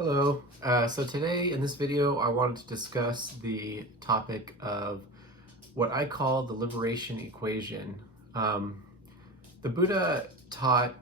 Hello. So today in this video, I wanted to discuss the topic of what I call the liberation equation. Um, the Buddha taught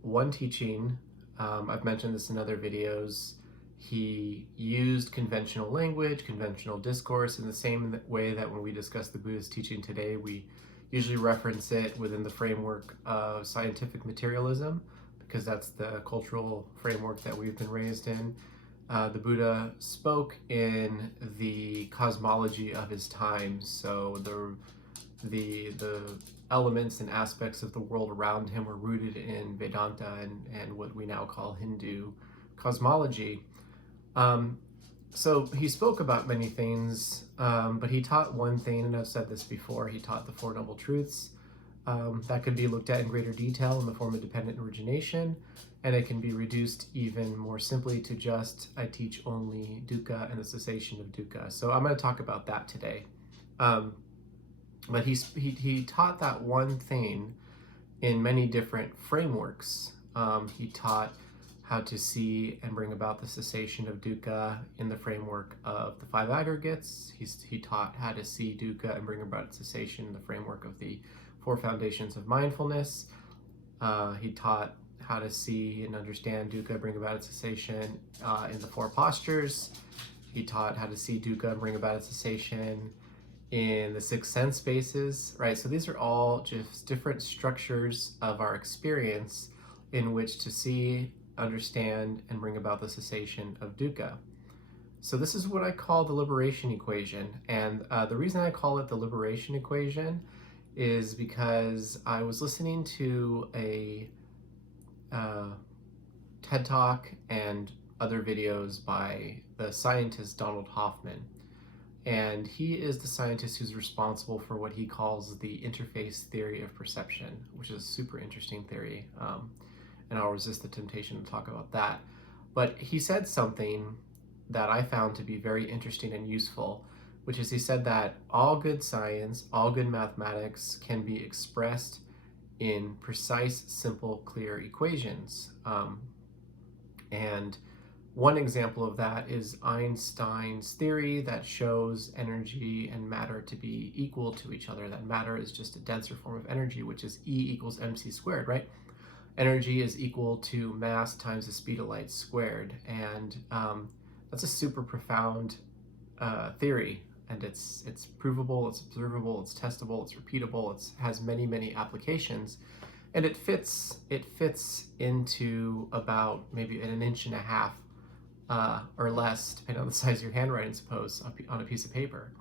one teaching. I've mentioned this in other videos. He used conventional language, conventional discourse in the same way that when we discuss the Buddha's teaching today, we usually reference it within the framework of scientific materialism, because that's the cultural framework that we've been raised in. The Buddha spoke in the cosmology of his time, so the elements and aspects of the world around him were rooted in Vedanta and what we now call Hindu cosmology. Um, so he spoke about many things, but he taught one thing, and I've said this before. He taught the Four Noble Truths. That could be looked at in greater detail in the form of dependent origination, and it can be reduced even more simply to just, I teach only dukkha and the cessation of dukkha. So I'm going to talk about that today. But he taught that one thing in many different frameworks. He taught how to see and bring about the cessation of dukkha in the framework of the five aggregates. He taught how to see dukkha and bring about cessation in the framework of the four foundations of mindfulness. He taught how to see and understand dukkha, bring about its cessation in the four postures. He taught how to see dukkha and bring about its cessation in the six sense spaces, right? So these are all just different structures of our experience in which to see, understand, and bring about the cessation of dukkha. So this is what I call the liberation equation. And the reason I call it the liberation equation is because I was listening to a TED Talk and other videos by the scientist Donald Hoffman. And he is the scientist who's responsible for what he calls the interface theory of perception, which is a super interesting theory. And I'll resist the temptation to talk about that. But he said something that I found to be very interesting and useful, which is he said that all good science, all good mathematics can be expressed in precise, simple, clear equations. And one example of that is Einstein's theory that shows energy and matter to be equal to each other, that matter is just a denser form of energy, which is E equals mc squared, right? Energy is equal to mass times the speed of light squared. And that's a super profound theory. And it's provable, it's observable, it's testable, it's repeatable, it has many, many applications. And it fits into about maybe an inch and a half or less, depending on the size of your handwriting, suppose, on a piece of paper.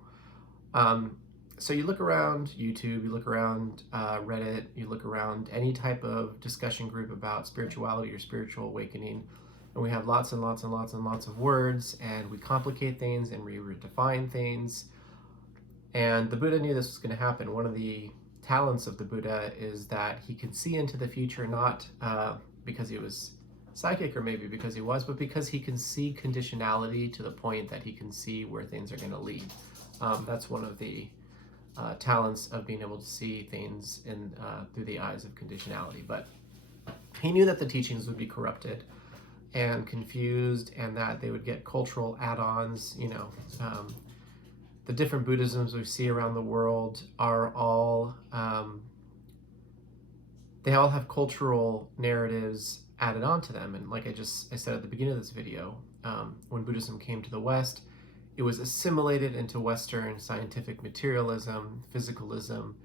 So you look around YouTube, you look around Reddit, you look around any type of discussion group about spirituality or spiritual awakening, and we have lots and lots and lots and lots of words, and we complicate things and we redefine things. And the Buddha knew this was going to happen. One of the talents of the Buddha is that he can see into the future, not because he was psychic or maybe because he was, but because he can see conditionality to the point that he can see where things are going to lead. That's one of the talents of being able to see things through the eyes of conditionality. But he knew that the teachings would be corrupted and confused, and that they would get cultural add-ons. The different Buddhisms we see around the world are all they all have cultural narratives added onto them. And like I said at the beginning of this video, when Buddhism came to the West, it was assimilated into Western scientific materialism, physicalism.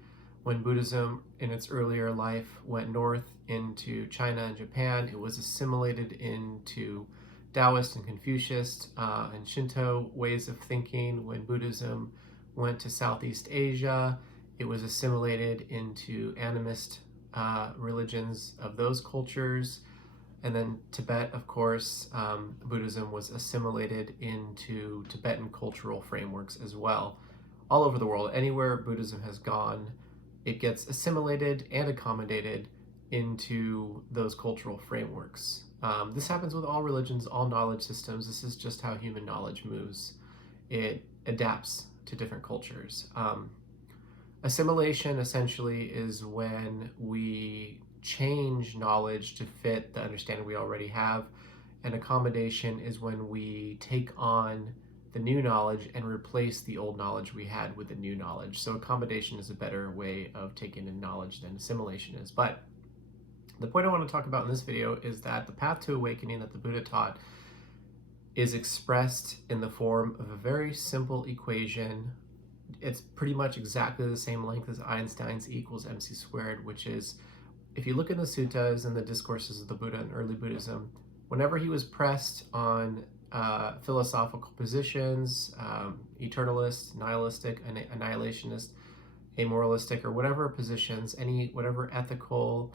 When Buddhism in its earlier life went north into China and Japan, it was assimilated into Taoist and Confucianist and Shinto ways of thinking. When Buddhism went to Southeast Asia, it was assimilated into animist religions of those cultures. And then Tibet, of course, Buddhism was assimilated into Tibetan cultural frameworks as well. All over the world, anywhere Buddhism has gone, it gets assimilated and accommodated into those cultural frameworks. This happens with all religions, all knowledge systems. This is just how human knowledge moves. It adapts to different cultures. Assimilation essentially is when we change knowledge to fit the understanding we already have, and accommodation is when we take on the new knowledge and replace the old knowledge we had with the new knowledge. So accommodation is a better way of taking in knowledge than assimilation is. But the point I want to talk about in this video is that the path to awakening that the Buddha taught is expressed in the form of a very simple equation. It's pretty much exactly the same length as Einstein's E equals mc squared, which is, if you look in the suttas and the discourses of the Buddha in early Buddhism, whenever he was pressed on philosophical positions, eternalist, nihilistic, annihilationist, amoralistic, or whatever positions, whatever ethical,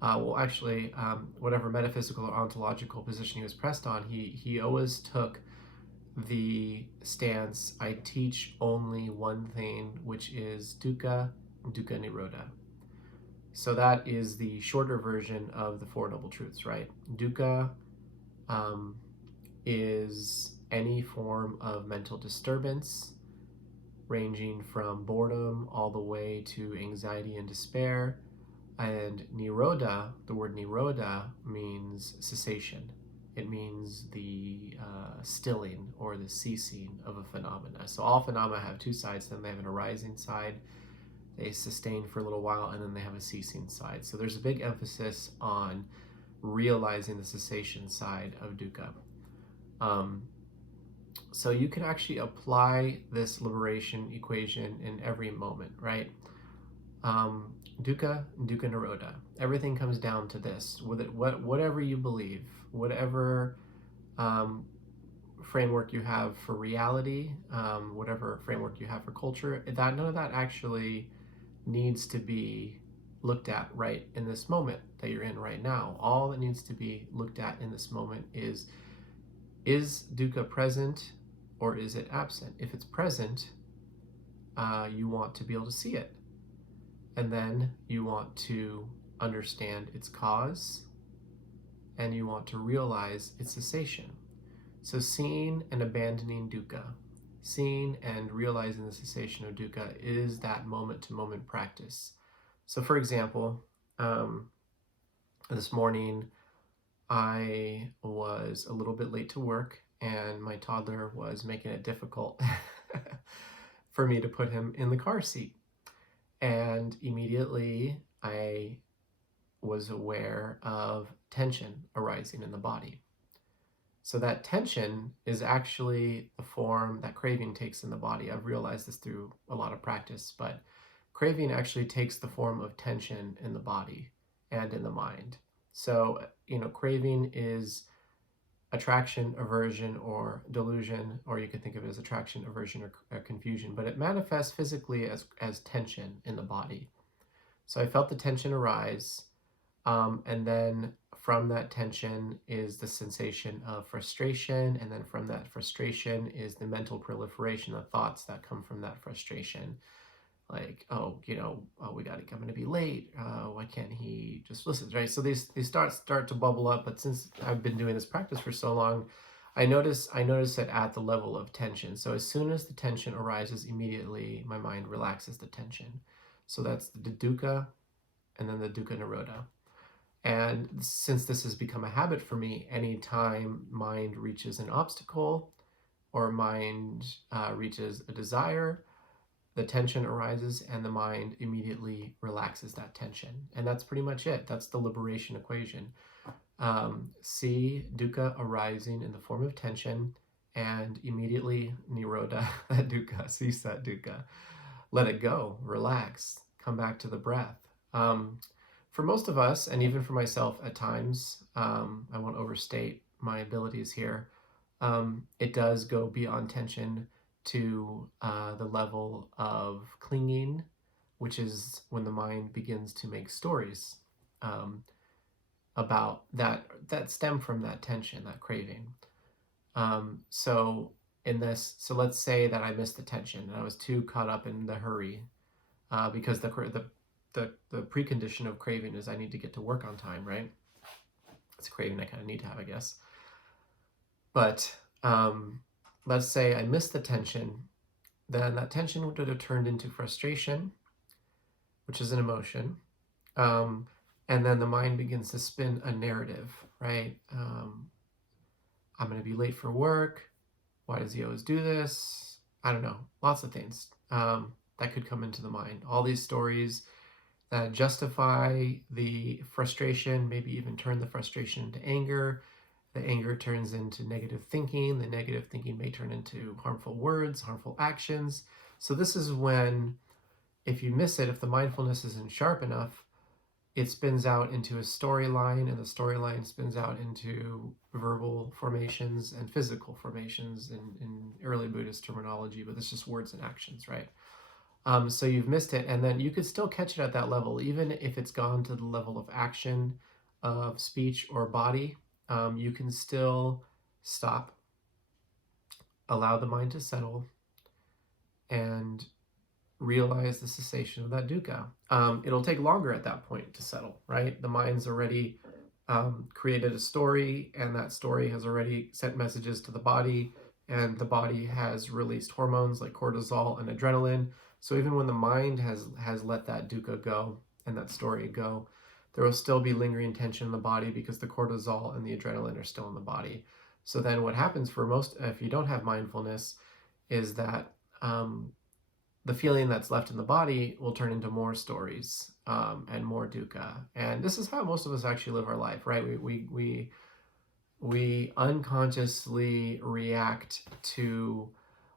whatever metaphysical or ontological position he was pressed on, he always took the stance, I teach only one thing, which is dukkha, dukkha nirodha. So that is the shorter version of the Four Noble Truths, right? Dukkha is any form of mental disturbance, ranging from boredom all the way to anxiety and despair. And nirodha, the word nirodha means cessation. It means the stilling or the ceasing of a phenomena. So all phenomena have two sides. Then they have an arising side, they sustain for a little while, and then they have a ceasing side. So there's a big emphasis on realizing the cessation side of dukkha. So you can actually apply this liberation equation in every moment, right? Dukkha, dukkha nirodha. Everything comes down to this. Whatever you believe, whatever framework you have for reality, whatever framework you have for culture, none of that actually needs to be looked at right in this moment that you're in right now. All that needs to be looked at in this moment is dukkha present or is it absent? If it's present, you want to be able to see it. And then you want to understand its cause, and you want to realize its cessation. So seeing and abandoning dukkha, seeing and realizing the cessation of dukkha is that moment-to-moment practice. So for example, this morning I was a little bit late to work, and my toddler was making it difficult for me to put him in the car seat. And immediately I was aware of tension arising in the body. So that tension is actually the form that craving takes in the body. I've realized this through a lot of practice, but craving actually takes the form of tension in the body and in the mind. So, craving is attraction, aversion, or delusion, or you could think of it as attraction, aversion, or confusion, but it manifests physically as tension in the body. So I felt the tension arise, and then from that tension is the sensation of frustration, and then from that frustration is the mental proliferation of thoughts that come from that frustration. Like, I'm going to be late. Why can't he just listen, right? So these start to bubble up. But since I've been doing this practice for so long, I notice it at the level of tension. So as soon as the tension arises, immediately my mind relaxes the tension. So that's the dukkha, and then the dukkha nirodha. And since this has become a habit for me, anytime mind reaches an obstacle or mind reaches a desire, the tension arises and the mind immediately relaxes that tension. And that's pretty much it. That's the liberation equation. See dukkha arising in the form of tension, and immediately nirodha that dukkha, cease that dukkha. Let it go, relax, come back to the breath. For most of us, and even for myself at times, I won't overstate my abilities here, it does go beyond tension to the level of clinging, which is when the mind begins to make stories about that stem from that tension, that craving. So let's say that I missed the tension and I was too caught up in the hurry, because the precondition of craving is I need to get to work on time, right? It's a craving I kind of need to have, I guess. But let's say I missed the tension, then that tension would have turned into frustration, which is an emotion. And then the mind begins to spin a narrative, right? I'm going to be late for work. Why does he always do this? I don't know. Lots of things that could come into the mind. All these stories that justify the frustration, maybe even turn the frustration into anger. The anger turns into negative thinking. The negative thinking may turn into harmful words, harmful actions. So this is when, if you miss it, if the mindfulness isn't sharp enough, it spins out into a storyline, and the storyline spins out into verbal formations and physical formations in early Buddhist terminology, but it's just words and actions, right? So you've missed it, and then you could still catch it at that level, even if it's gone to the level of action, of speech or body. You can still stop, allow the mind to settle, and realize the cessation of that dukkha. It'll take longer at that point to settle, right? The mind's already created a story, and that story has already sent messages to the body, and the body has released hormones like cortisol and adrenaline. So even when the mind has let that dukkha go and that story go, there will still be lingering tension in the body because the cortisol and the adrenaline are still in the body. So then what happens for most, if you don't have mindfulness, is that the feeling that's left in the body will turn into more stories and more dukkha. And this is how most of us actually live our life, right? We unconsciously react to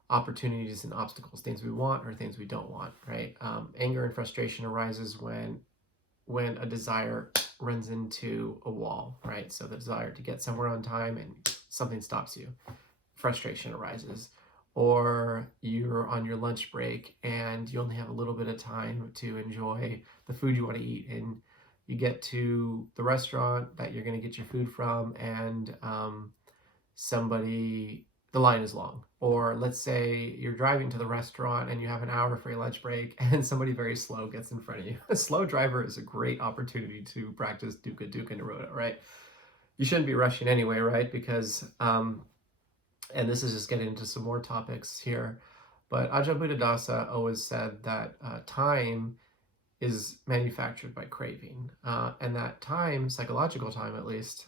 opportunities and obstacles, things we want or things we don't want, right? Anger and frustration arises when a desire runs into a wall, right? So the desire to get somewhere on time and something stops you. Frustration arises. Or you're on your lunch break and you only have a little bit of time to enjoy the food you want to eat, and you get to the restaurant that you're going to get your food from, and the line is long. Or let's say you're driving to the restaurant and you have an hour for your lunch break, and somebody very slow gets in front of you. A slow driver is a great opportunity to practice dukkha, dukkha nirodha, right? You shouldn't be rushing anyway, right? Because and this is just getting into some more topics here, but Ajahn Buddhadasa always said that time is manufactured by craving, and that time, psychological time at least,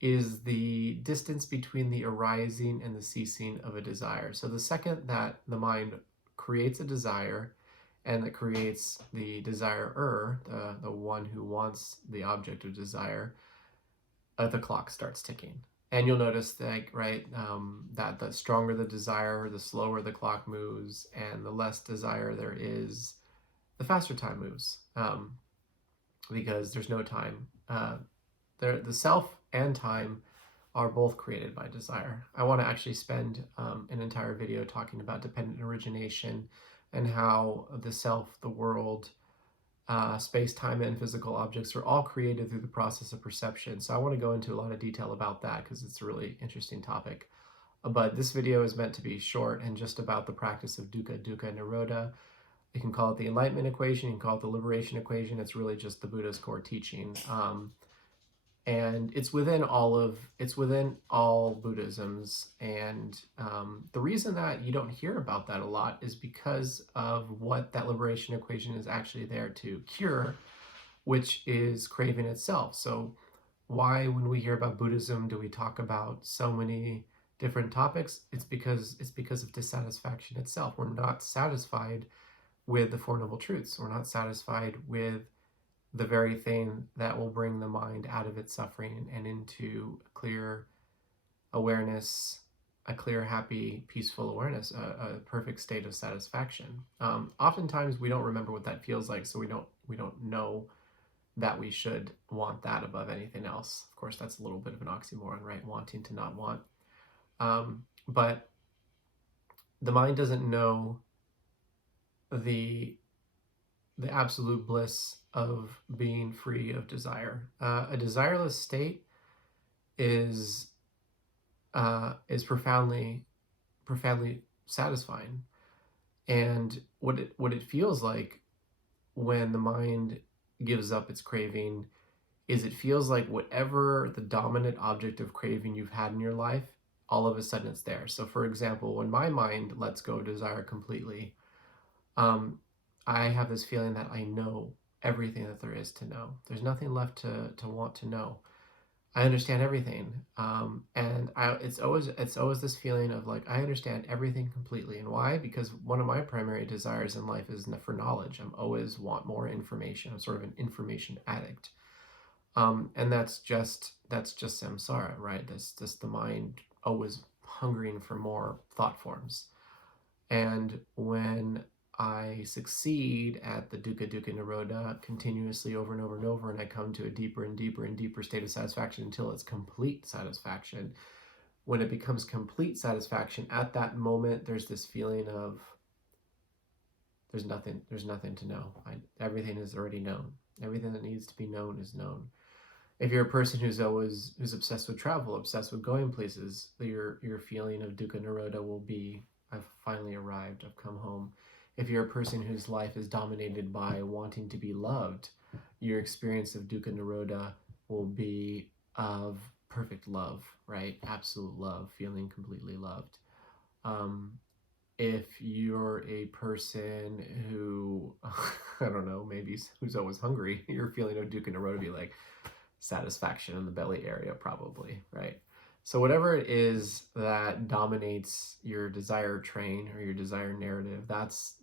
is the distance between the arising and the ceasing of a desire. So the second that the mind creates a desire, and that creates the desirer, the one who wants the object of desire, the clock starts ticking. And you'll notice that, right, that the stronger the desire, the slower the clock moves, and the less desire there is, the faster time moves, because there's no time. The self and time are both created by desire. I want to actually spend an entire video talking about dependent origination and how the self, the world, space, time, and physical objects are all created through the process of perception. So I want to go into a lot of detail about that because it's a really interesting topic. But this video is meant to be short and just about the practice of dukkha, dukkha nirodha. You can call it the enlightenment equation, you can call it the liberation equation. It's really just the Buddha's core teaching. And it's within all Buddhisms. And the reason that you don't hear about that a lot is because of what that liberation equation is actually there to cure, which is craving itself. So why, when we hear about Buddhism, do we talk about so many different topics? It's because of dissatisfaction itself. We're not satisfied with the Four Noble Truths. We're not satisfied with the very thing that will bring the mind out of its suffering and into a clear awareness, a clear, happy, peaceful awareness, a perfect state of satisfaction. Oftentimes we don't remember what that feels like, so we don't know that we should want that above anything else. Of course, that's a little bit of an oxymoron, right? Wanting to not want. But the mind doesn't know the absolute bliss of being free of desire. A desireless state is profoundly satisfying. And what it feels like when the mind gives up its craving is it feels like whatever the dominant object of craving you've had in your life, all of a sudden it's there. So for example, when my mind lets go of desire completely, I have this feeling that I know everything that there is to know. There's nothing left to want to know. I understand everything. It's always this feeling of like, I understand everything completely. And why? Because one of my primary desires in life is for knowledge. I'm always want more information. I'm sort of an information addict. And that's just samsara, right? That's just the mind always hungering for more thought forms. And when I succeed at the Dukkha Dukkha Nirodha continuously over and over and over, and I come to a deeper and deeper and deeper state of satisfaction until it's complete satisfaction. When it becomes complete satisfaction, at that moment, there's this feeling of there's nothing to know. Everything is already known. Everything that needs to be known is known. If you're a person who's obsessed with travel, obsessed with going places, your feeling of Dukkha Nirodha will be, I've finally arrived, I've come home. If you're a person whose life is dominated by wanting to be loved, your experience of Dukkha Nirodha will be of perfect love, right? Absolute love, feeling completely loved. If you're a person who, I don't know, maybe who's always hungry, your feeling of Dukkha Nirodha will be like satisfaction in the belly area, probably, right? So whatever it is that dominates your desire train or your desire narrative, that's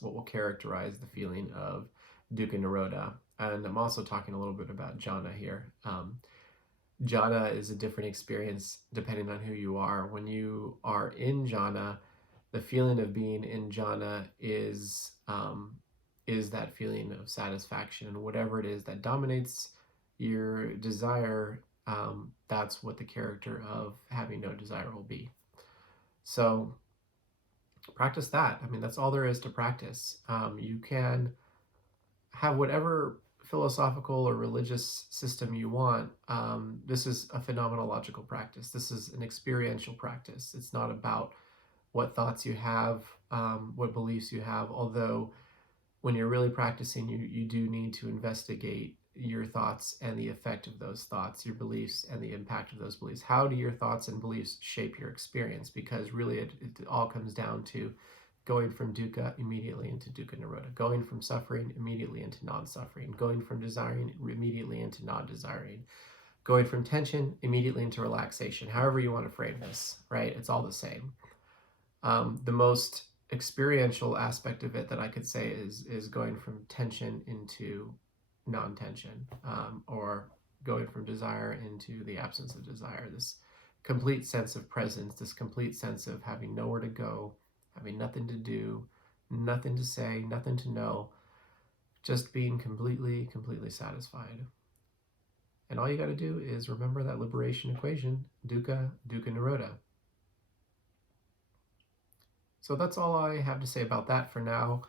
what will characterize the feeling of Dukkha Nirodha. And I'm also talking a little bit about jhana here. Jhana is a different experience depending on who you are. When you are in jhana, the feeling of being in jhana is that feeling of satisfaction. And whatever it is that dominates your desire, that's what the character of having no desire will be. So practice that. I mean, that's all there is to practice. You can have whatever philosophical or religious system you want. This is a phenomenological practice. This is an experiential practice. It's not about what thoughts you have, what beliefs you have, although when you're really practicing, you do need to investigate your thoughts and the effect of those thoughts, your beliefs and the impact of those beliefs. How do your thoughts and beliefs shape your experience? Because really it all comes down to going from dukkha immediately into dukkha nirodha, going from suffering immediately into non-suffering, going from desiring immediately into non-desiring, going from tension immediately into relaxation, however you want to frame this, right? It's all the same. The most experiential aspect of it that I could say is going from tension into non-tension, or going from desire into the absence of desire. This complete sense of presence, this complete sense of having nowhere to go, having nothing to do, nothing to say, nothing to know, just being completely satisfied. And all you got to do is remember that liberation equation, dukkha, dukkha nirodha. So that's all I have to say about that for now.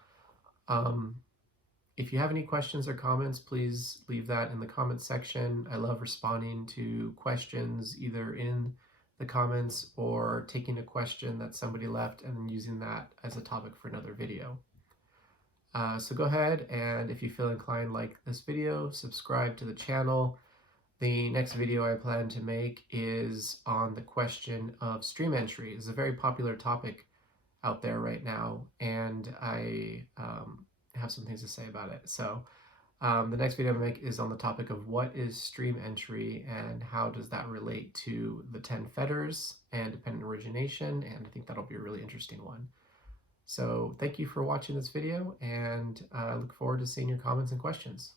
If you have any questions or comments, please leave that in the comments section. I love responding to questions either in the comments or taking a question that somebody left and using that as a topic for another video. So go ahead, and if you feel inclined, like this video, subscribe to the channel. The next video I plan to make is on the question of stream entry. It's a very popular topic out there right now, and I have some things to say about it. So the next video I make is on the topic of what is stream entry and how does that relate to the 10 fetters and dependent origination, and I think that'll be a really interesting one. So thank you for watching this video, and I look forward to seeing your comments and questions.